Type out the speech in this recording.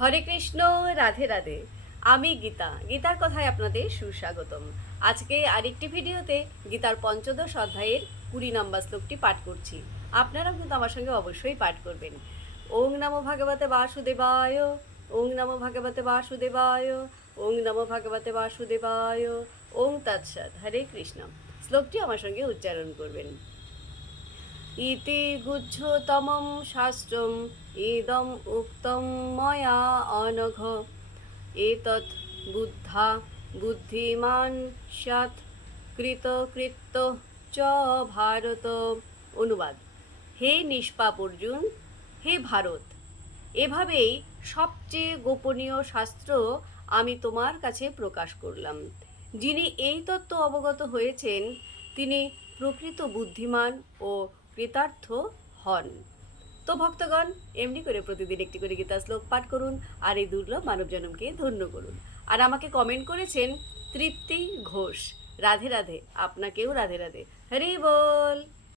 হরে কৃষ্ণ, রাধে রাধে। আমি গীতা, গীতার কথায় আপনাদের সুস্বাগতম। আজকে আরেকটি ভিডিওতে গীতার পঞ্চদশ অধ্যায়ের 20 নম্বর শ্লোকটি পাঠ করছি। আপনারাও কিন্তু আমার সঙ্গে অবশ্যই পাঠ করবেন। ওং নমো ভগবতে বাসুদেবায়, ওং নমো ভগবতে বাসুদেবায়, ওং নমো ভগবতে বাসুদেবায়, ওং তৎসৎ। হরে কৃষ্ণ। শ্লোকটি আমার সঙ্গে উচ্চারণ করবেন। ইতি গুহ্যতমং শাস্ত্রম ইদম উক্তম ময়া অনঘ এতৎ বুদ্ধা বুদ্ধিমান স্যাৎ কৃতকৃত্য চ ভারত। অনুবাদ: হে নিষ্পাপ অর্জুন, হে ভারত, এভাবেই সবচেয়ে গোপনীয় শাস্ত্র আমি তোমার কাছে প্রকাশ করলাম। যিনি এই তত্ত্ব অবগত হয়েছেন তিনি প্রকৃত বুদ্ধিমান ও কৃতার্থ হন। তো ভক্তগণ, এমনি করে প্রতিদিন একটি করে গীতা শ্লোক পাঠ করুন আর এই দুর্লভ মানব জন্মকে ধন্য করুন। আর আমাকে কমেন্ট করেছেন তৃপ্তি ঘোষ। রাধে রাধে, আপনাকেও রাধে রাধে। হরি বল।